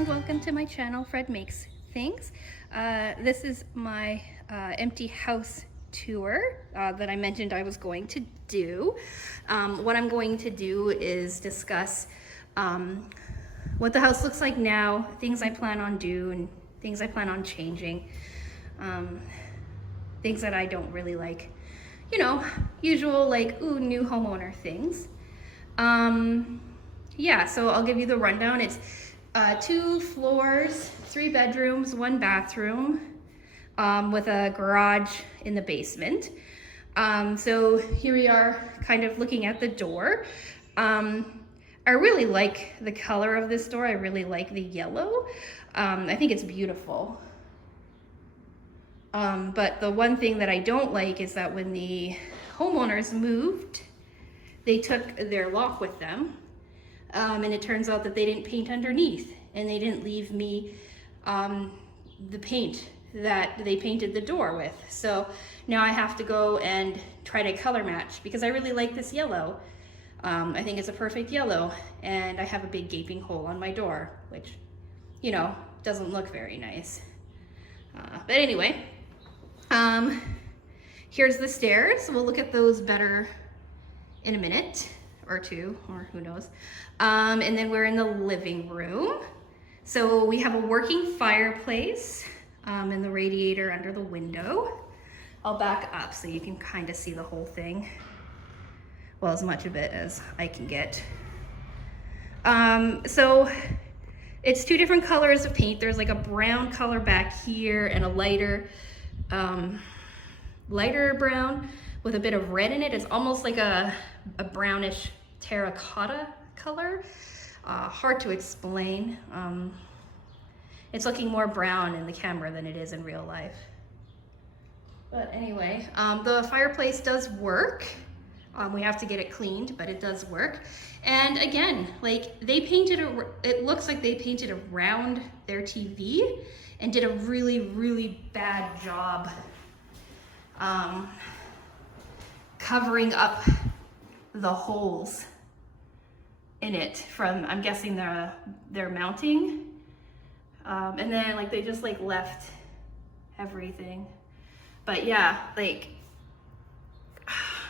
and welcome to my channel, Fred Makes Things. This is my empty house tour that I mentioned I was going to do. What I'm going to do is discuss what the house looks like now, things I plan on doing, things I plan on changing, things that I don't really like, you know, usual like, ooh, new homeowner things. Yeah, so I'll give you the rundown. It's 2 floors, 3 bedrooms, 1 bathroom, with a garage in the basement. So here we are kind of looking at the door. I really like the color of this door. I really like the yellow. I think it's beautiful. But the one thing that I don't like is that when the homeowners moved, they took their lock with them. And it turns out that they didn't paint underneath, and they didn't leave me the paint that they painted the door with. So now I have to go and try to color match because I really like this yellow. I think it's a perfect yellow, and I have a big gaping hole on my door, which, you know, doesn't look very nice. But anyway, here's the stairs. We'll look at those better in a minute or two, or who knows. And then we're in the living room. So we have a working fireplace and the radiator under the window. I'll back up so you can kind of see the whole thing. Well, as much of it as I can get. So it's 2 different colors of paint. There's like a brown color back here and a lighter brown with a bit of red in it. It's almost like a brownish terracotta color. Hard to explain. It's looking more brown in the camera than it is in real life. But anyway, the fireplace does work. We have to get it cleaned, but it does work. And again, like they painted, it looks like they painted around their TV and did a really, really bad job covering up the holes in it from, I'm guessing their mounting. And then like they just like left everything. But yeah, like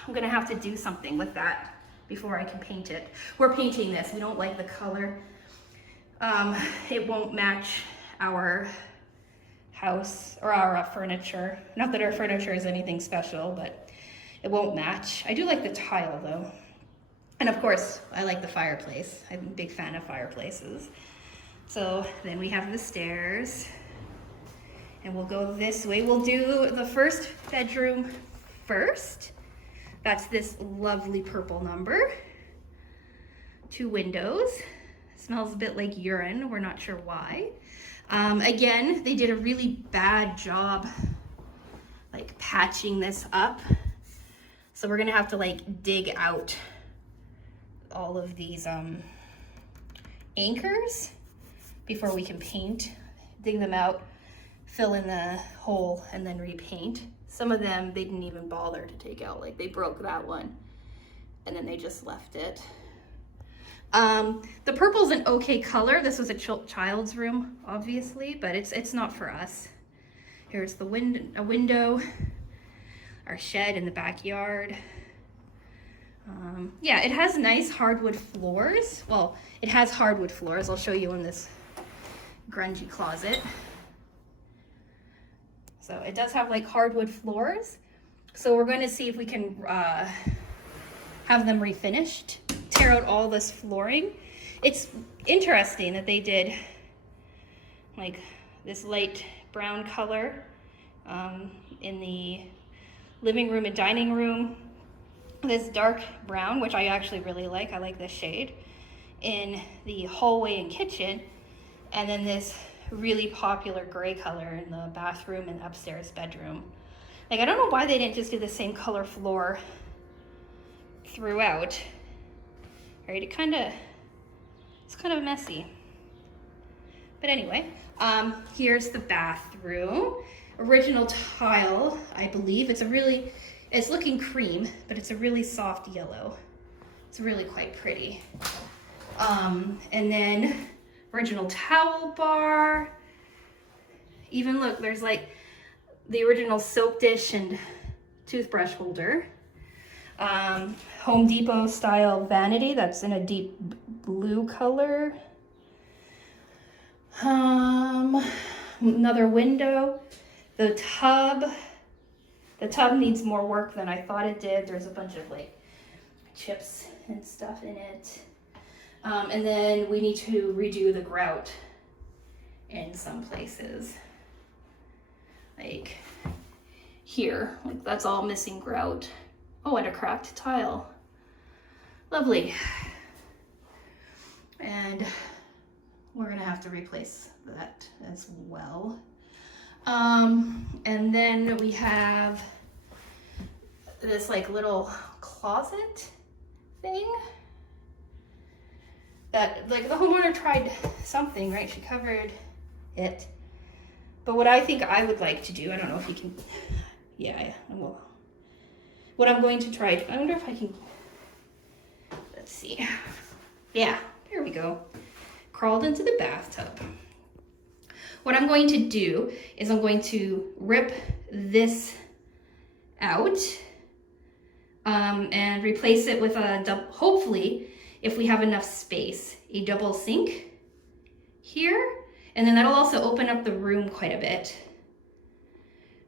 I'm gonna have to do something with that before I can paint it. We're painting this, we don't like the color. It won't match our house or our furniture. Not that our furniture is anything special, but it won't match. I do like the tile though. And of course, I like the fireplace. I'm a big fan of fireplaces. So then we have the stairs, and we'll go this way. We'll do the first bedroom first. That's this lovely purple number. 2 windows. Smells a bit like urine, we're not sure why. Again, they did a really bad job like patching this up. So we're gonna have to like dig out all of these anchors before we can paint. Dig them out, fill in the hole, and then repaint. Some of them they didn't even bother to take out. Like they broke that one and then they just left it. The purple's an okay color. This was a child's room, obviously, but it's not for us. Here's the window, our shed in the backyard. Yeah, it has nice hardwood floors. Well, it has hardwood floors. I'll show you in this grungy closet. So it does have like hardwood floors. So we're going to see if we can have them refinished, tear out all this flooring. It's interesting that they did like this light brown color in the living room and dining room. This dark brown, which I actually really like. I like this shade in the hallway and kitchen. And then this really popular gray color in the bathroom and upstairs bedroom. Like, I don't know why they didn't just do the same color floor throughout. Right, it's kind of messy. But anyway, here's the bathroom. Original tile, I believe. It's looking cream, but it's a really soft yellow. It's really quite pretty. And then original towel bar. Even look, there's like the original soap dish and toothbrush holder. Home Depot style vanity that's in a deep blue color. Another window. The tub needs more work than I thought it did. There's a bunch of like chips and stuff in it. And then we need to redo the grout in some places. Like here, like that's all missing grout. Oh, and a cracked tile. Lovely. And we're gonna have to replace that as well. And then we have this like little closet thing that like the homeowner tried something, right? She covered it. But what I think I would like to do, I don't know if you can, yeah, well, what I'm going to try, I wonder if I can, let's see. Yeah, there we go. Crawled into the bathtub. What I'm going to do is I'm going to rip this out and replace it with a hopefully, if we have enough space, a double sink here. And then that'll also open up the room quite a bit,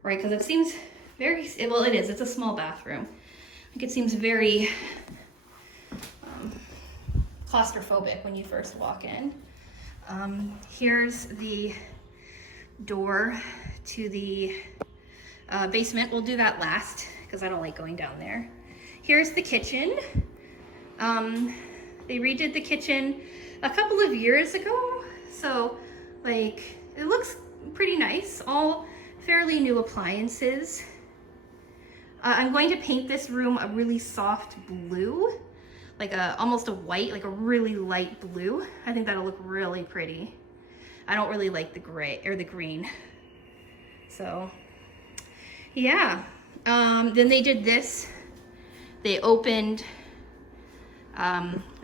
right? Because it seems very, well, it is, it's a small bathroom. Like it seems very claustrophobic when you first walk in. Here's the door to the basement. We'll do that last because I don't like going down there. Here's the kitchen. They redid the kitchen a couple of years ago. So like it looks pretty nice, all fairly new appliances. I'm going to paint this room a really soft blue, like almost a white, like a really light blue. I think that'll look really pretty. I don't really like the gray or the green. So yeah, then they did this. They opened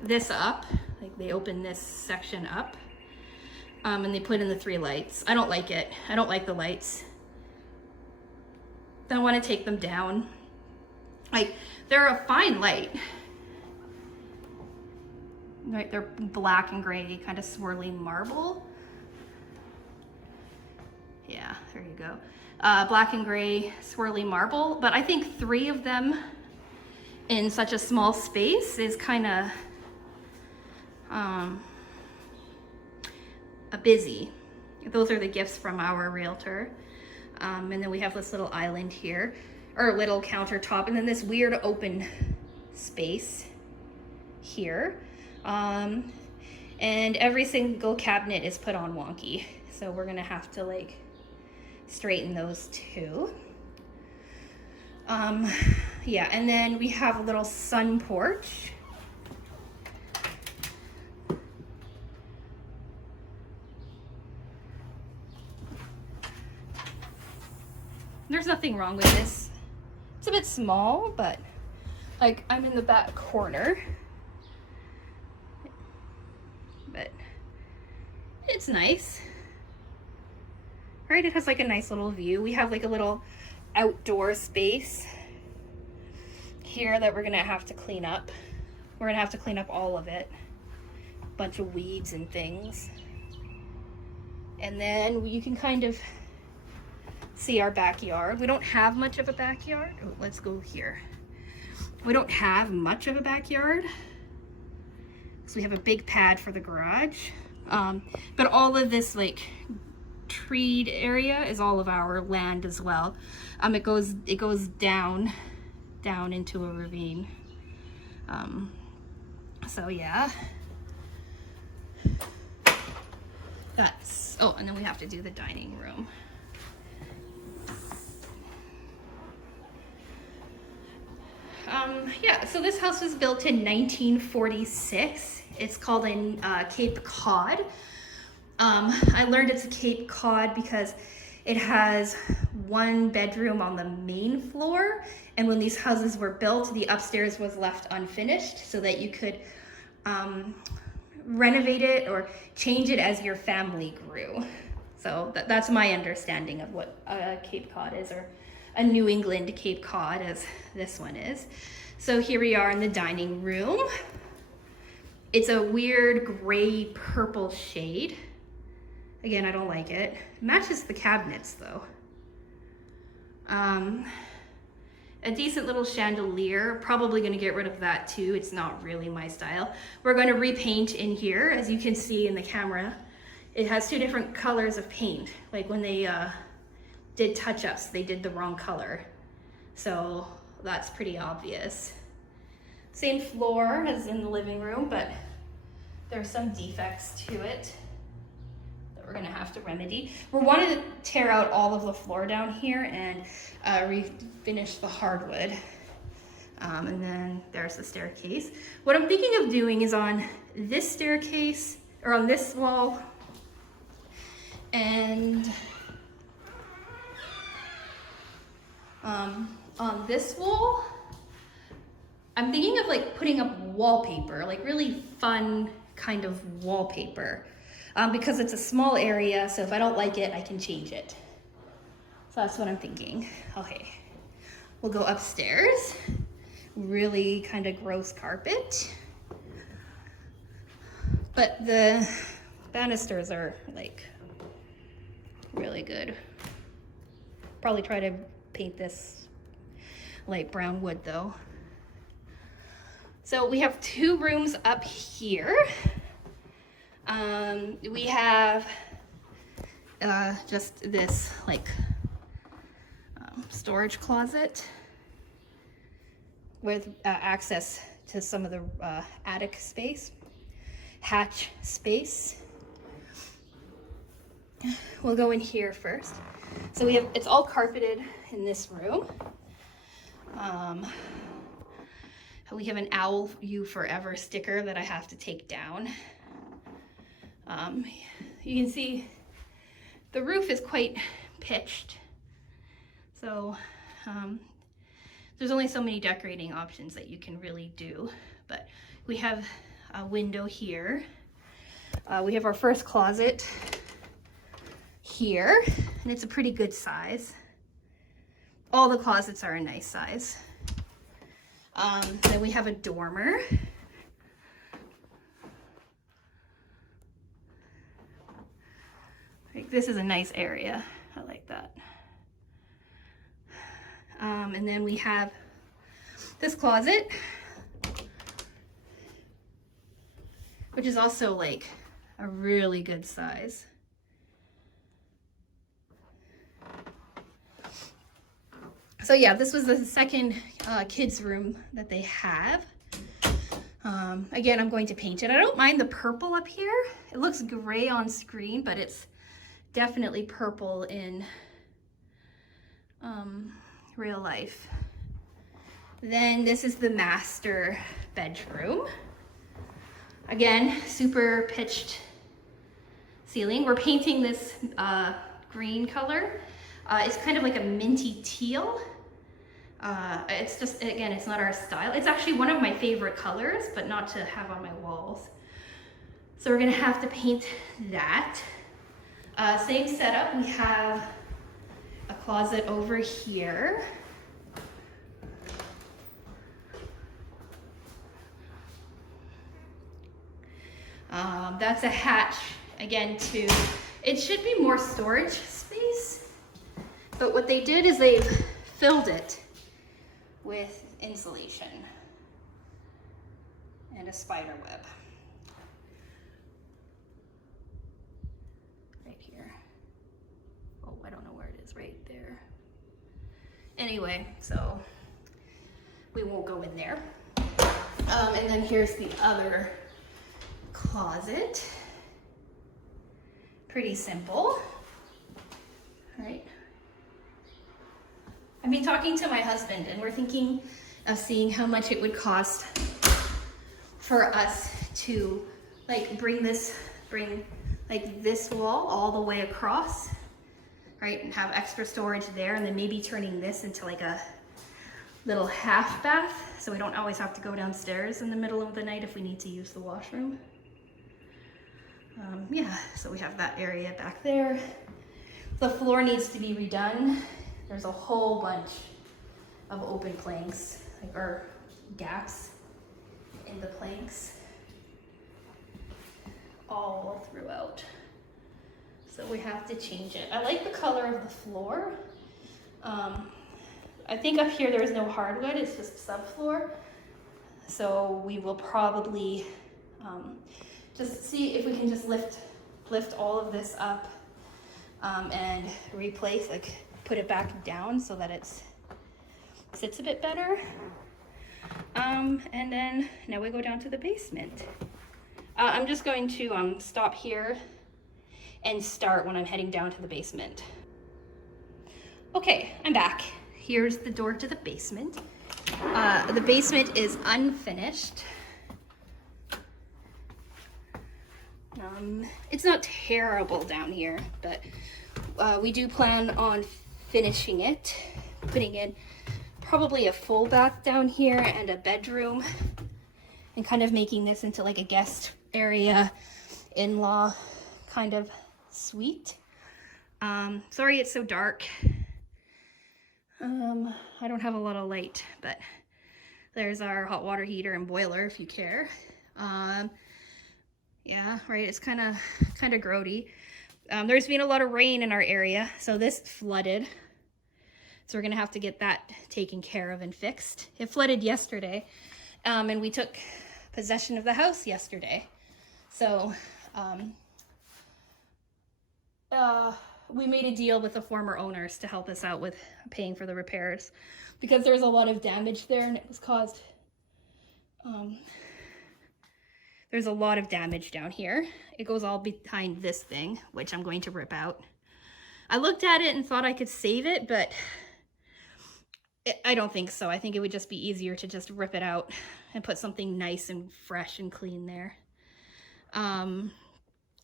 this up, like they opened this section up. And they put in the 3 lights. I don't like it. I don't like the lights. I want to take them down. Like, they're a fine light. Right, they're black and gray, kind of swirly marble. Yeah, there you go. Black and gray swirly marble, but I think 3 of them in such a small space is kind of busy. Those are the gifts from our realtor. And then we have this little island here, or little countertop, and then this weird open space here. And every single cabinet is put on wonky. So we're gonna have to like straighten those too. Yeah, and then we have a little sun porch. There's nothing wrong with this. It's a bit small, but like I'm in the back corner. But it's nice. Right, it has like a nice little view. We have like a little outdoor space here that we're gonna have to clean up. We're gonna have to clean up all of it. Bunch of weeds and things. And then you can kind of see our backyard. We don't have much of a backyard. Oh, let's go here. We don't have much of a backyard. So we have a big pad for the garage. But all of this like treed area is all of our land as well. It goes down into a ravine. So yeah. That's, oh, and then we have to do the dining room. Yeah, so this house was built in 1946. It's called in Cape Cod. I learned it's a Cape Cod because it has 1 bedroom on the main floor, and when these houses were built, the upstairs was left unfinished so that you could renovate it or change it as your family grew. So that's my understanding of what a Cape Cod is, or a New England Cape Cod as this one is. So here we are in the dining room. It's a weird gray purple shade. Again, I don't like it. It matches the cabinets though. A decent little chandelier. Probably gonna get rid of that too. It's not really my style. We're gonna repaint in here. As you can see in the camera, it has two different colors of paint. Like when they did touch-ups, they did the wrong color. So that's pretty obvious. Same floor as in the living room, but there's some defects to it that we're gonna have to remedy. We wanted to tear out all of the floor down here and refinish the hardwood. And then there's the staircase. What I'm thinking of doing is on this staircase, or on this wall, and on this wall, I'm thinking of like putting up wallpaper, like really fun kind of wallpaper, because it's a small area, so if I don't like it, I can change it. So that's what I'm thinking. Okay, we'll go upstairs. Really kind of gross carpet, but the banisters are like really good. Probably try to paint this light brown wood though. So we have two rooms up here. We have just this like storage closet with access to some of the attic space, hatch space. We'll go in here first. So we have, it's all carpeted in this room. We have an Owl You Forever sticker that I have to take down. You can see the roof is quite pitched. So there's only so many decorating options that you can really do. But we have a window here. We have our first closet here, and it's a pretty good size. All the closets are a nice size. Then we have a dormer. Like, this is a nice area. I like that. And then we have this closet, which is also like a really good size. So yeah, this was the second kids' room that they have. Again, I'm going to paint it. I don't mind the purple up here. It looks gray on screen, but it's definitely purple in real life. Then this is the master bedroom. Again, super pitched ceiling. We're painting this green color. It's kind of like a minty teal. It's just, again, it's not our style. It's actually one of my favorite colors, but not to have on my walls. So we're gonna have to paint that. Same setup, we have a closet over here. That's a hatch, again, too. It should be more storage space, but what they did is they've filled it with insulation and a spider web. Right here. Oh, I don't know where it is, right there. Anyway, so we won't go in there. And then here's the other closet. Pretty simple, right? I've been talking to my husband and we're thinking of seeing how much it would cost for us to like bring like this wall all the way across, right? And have extra storage there, and then maybe turning this into like a little half bath so we don't always have to go downstairs in the middle of the night if we need to use the washroom. Yeah, so we have that area back there. The floor needs to be redone. There's a whole bunch of open planks, like, or gaps in the planks all throughout. So we have to change it. I like the color of the floor. I think up here there is no hardwood, it's just subfloor. So we will probably just see if we can just lift all of this up and replace, like put it back down so that it sits a bit better. And then now we go down to the basement. I'm just going to stop here and start when I'm heading down to the basement. Okay, I'm back. Here's the door to the basement. The basement is unfinished. It's not terrible down here, but we do plan on finishing it, putting in probably a full bath down here and a bedroom, and kind of making this into like a guest area, in-law kind of suite. Sorry it's so dark. I don't have a lot of light, but there's our hot water heater and boiler if you care. Yeah, right, it's kind of grody. There's been a lot of rain in our area, so this flooded. So we're gonna have to get that taken care of and fixed. It flooded yesterday, and we took possession of the house yesterday. So we made a deal with the former owners to help us out with paying for the repairs, because there's a lot of damage there, and it was caused, there's a lot of damage down here. It goes all behind this thing, which I'm going to rip out. I looked at it and thought I could save it, but I don't think so. I think it would just be easier to just rip it out and put something nice and fresh and clean there.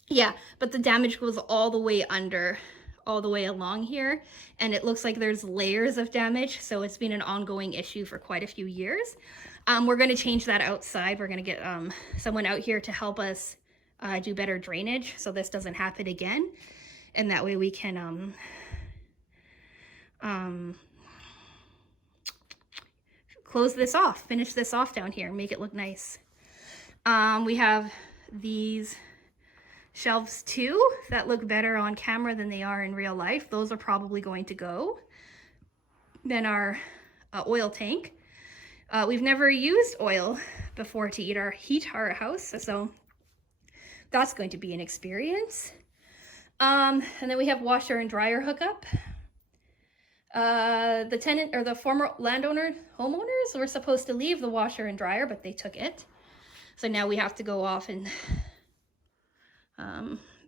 Yeah, but the damage goes all the way under, all the way along here, and it looks like there's layers of damage, so it's been an ongoing issue for quite a few years. We're going to change that outside. We're going to get someone out here to help us do better drainage so this doesn't happen again, and that way we can close this off, finish this off down here, make it look nice. We have these shelves too that look better on camera than they are in real life. Those are probably going to go. Then our oil tank. We've never used oil before to heat our house, so that's going to be an experience. And then we have washer and dryer hookup. The tenant, or the former homeowners were supposed to leave the washer and dryer, but they took it. So now we have to go off and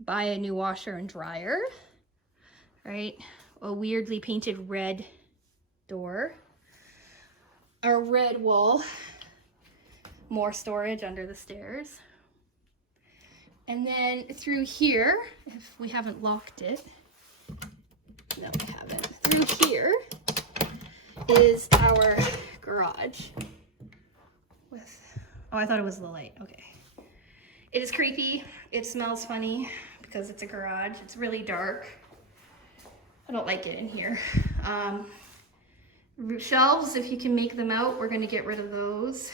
buy a new washer and dryer, right? A weirdly painted red door, a red wall, more storage under the stairs. And then through here, if we haven't locked it, no, we haven't. Through here is our garage with, oh, I thought it was the light, okay. It is creepy, it smells funny because it's a garage, it's really dark. I don't like it in here. Shelves, if you can make them out, we're gonna get rid of those.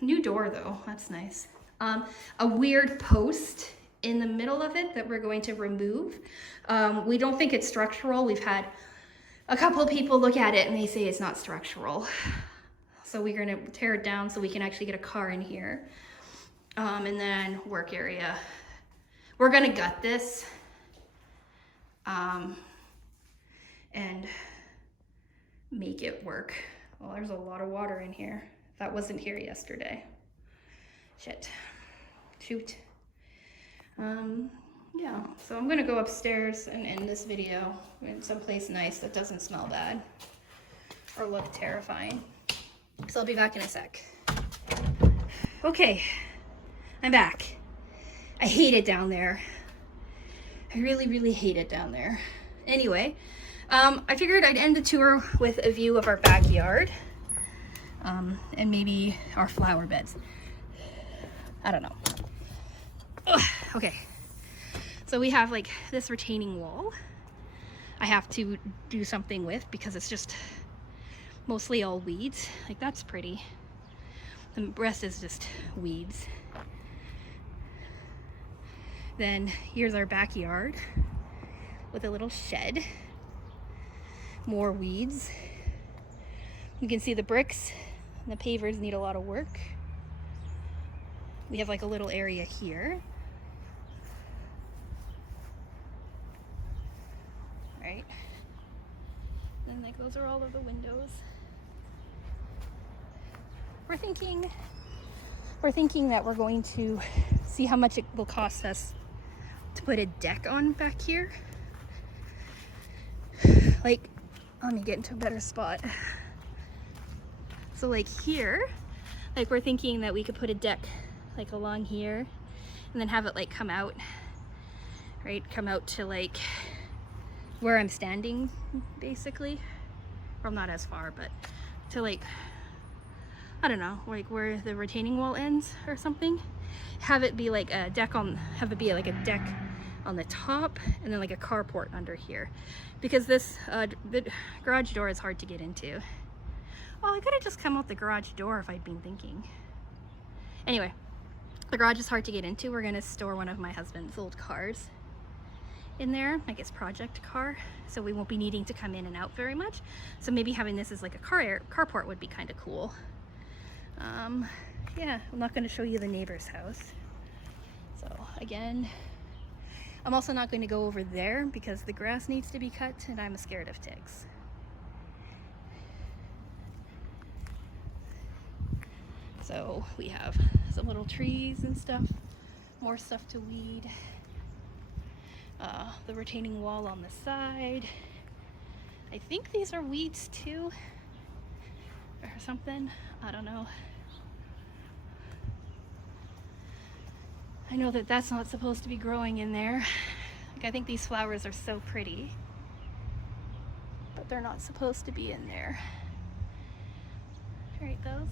New door though, that's nice. A weird post in the middle of it that we're going to remove. We don't think it's structural. We've had a couple of people look at it and they say it's not structural. So we're gonna tear it down so we can actually get a car in here. And then work area. We're gonna gut this and make it work. Well, there's a lot of water in here. That wasn't here yesterday. Shit. Shoot. Yeah, so I'm gonna go upstairs and end this video in someplace nice that doesn't smell bad or look terrifying. So I'll be back in a sec. Okay, I'm back. I hate it down there. I really, really hate it down there. Anyway, I figured I'd end the tour with a view of our backyard and maybe our flower beds. I don't know. Ugh, okay, so we have like this retaining wall I have to do something with because it's just mostly all weeds. Like, that's pretty. The rest is just weeds. Then here's our backyard with a little shed. More weeds. You can see the bricks and the pavers need a lot of work. We have like a little area here. Right? And like those are all of the windows. We're thinking that we're going to see how much it will cost us to put a deck on back here. Like, let me get into a better spot. So like here, like we're thinking that we could put a deck like along here and then have it like come out, right? Come out to like where I'm standing, basically. Well, not as far, but to like, I don't know, like where the retaining wall ends or something. Have it be like a deck on, have it be like a deck on the top and then like a carport under here. Because this, the garage door is hard to get into. Well, I could have just come out the garage door if I'd been thinking. Anyway, the garage is hard to get into. We're gonna store one of my husband's old cars in there, like his project car, so we won't be needing to come in and out very much. So maybe having this as like a carport would be kind of cool. Yeah, I'm not going to show you the neighbor's house. So again, I'm also not going to go over there because the grass needs to be cut and I'm scared of ticks. So we have some little trees and stuff, more stuff to weed. The retaining wall on the side. I think these are weeds too, or something. I don't know. I know that that's not supposed to be growing in there. Like, I think these flowers are so pretty, but they're not supposed to be in there. Right, those.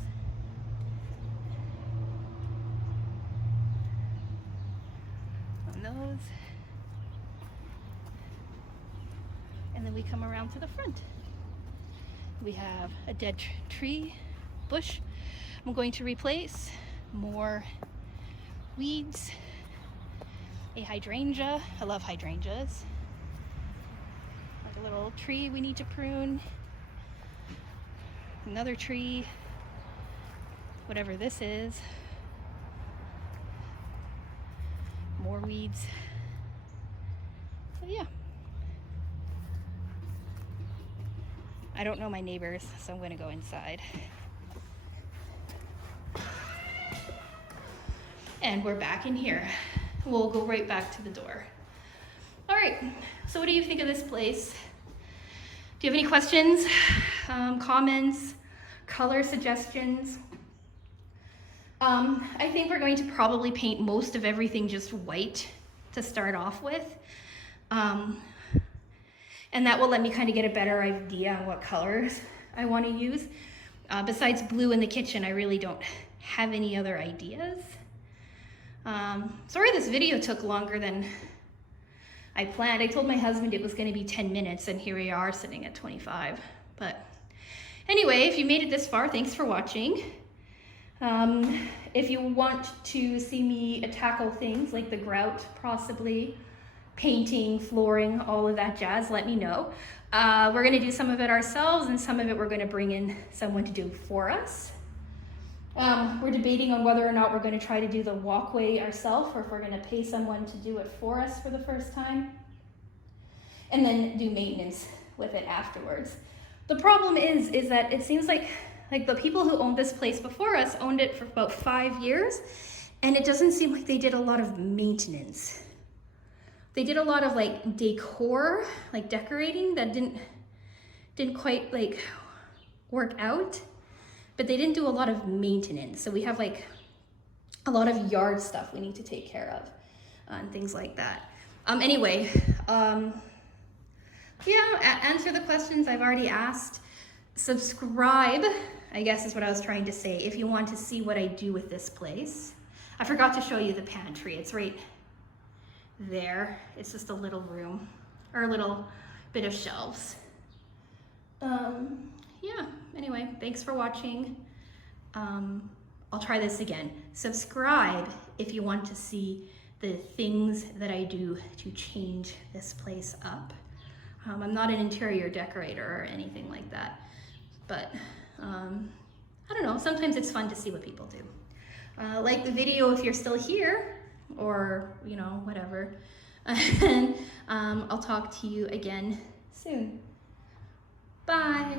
And those. And then we come around to the front. We have a dead tree, bush. I'm going to replace more weeds, a hydrangea. I love hydrangeas. Like a little tree we need to prune. Another tree, whatever this is. More weeds. So yeah. I don't know my neighbors, so I'm going to go inside. And we're back in here. We'll go right back to the door. All right, so what do you think of this place? Do you have any questions, comments, color suggestions? I think we're going to probably paint most of everything just white to start off with. And that will let me kind of get a better idea on what colors I want to use. Besides blue in the kitchen, I really don't have any other ideas. Sorry this video took longer than I planned. I told my husband it was going to be 10 minutes and here we are sitting at 25. But anyway, if you made it this far, thanks for watching. If you want to see me tackle things like the grout, possibly, painting, flooring, all of that jazz, let me know. We're going to do some of it ourselves and some of it we're going to bring in someone to do for us. We're debating on whether or not we're going to try to do the walkway ourselves or if we're going to pay someone to do it for us for the first time and then do maintenance with it afterwards. The problem is that it seems like the people who owned this place before us owned it for about 5 years and it doesn't seem like they did a lot of maintenance. They did a lot of like decor, like decorating that didn't quite like work out, but they didn't do a lot of maintenance. So we have like a lot of yard stuff we need to take care of and things like that. Anyway, yeah, answer the questions I've already asked. Subscribe, I guess is what I was trying to say, if you want to see what I do with this place. I forgot to show you the pantry. It's right there. It's just a little room, or a little bit of shelves. Yeah, anyway, thanks for watching. I'll try this again. Subscribe if you want to see the things that I do to change this place up. I'm not an interior decorator or anything like that, but I don't know, sometimes it's fun to see what people do. Like the video if you're still here, or you know, whatever. And I'll talk to you again soon. Bye.